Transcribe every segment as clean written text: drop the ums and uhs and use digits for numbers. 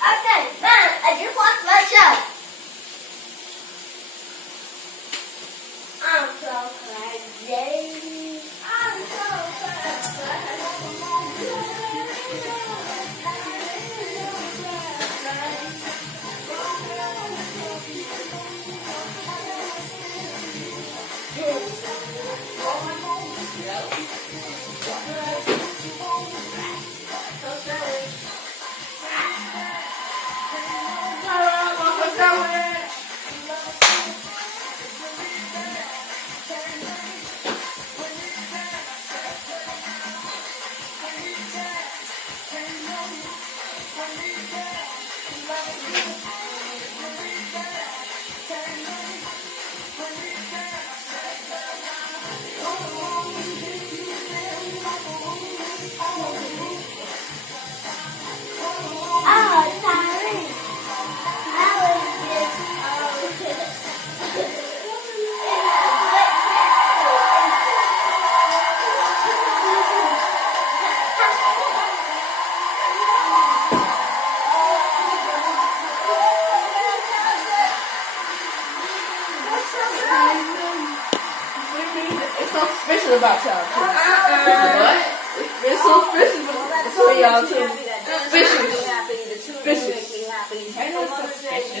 Okay, man, I just watched my show. I'm so crazy. I'm so It's so special about y'all too. What? It's so special for y'all too. Special. Special. Ain't no so special.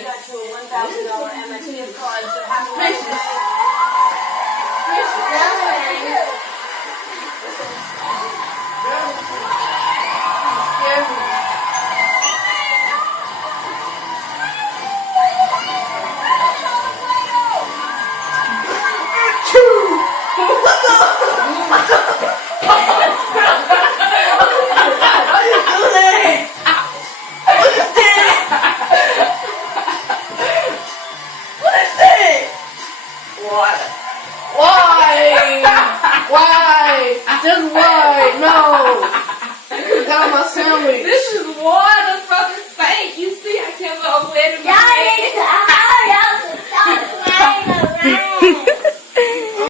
Why? Just why? No. You got my sandwich. This is water, fucking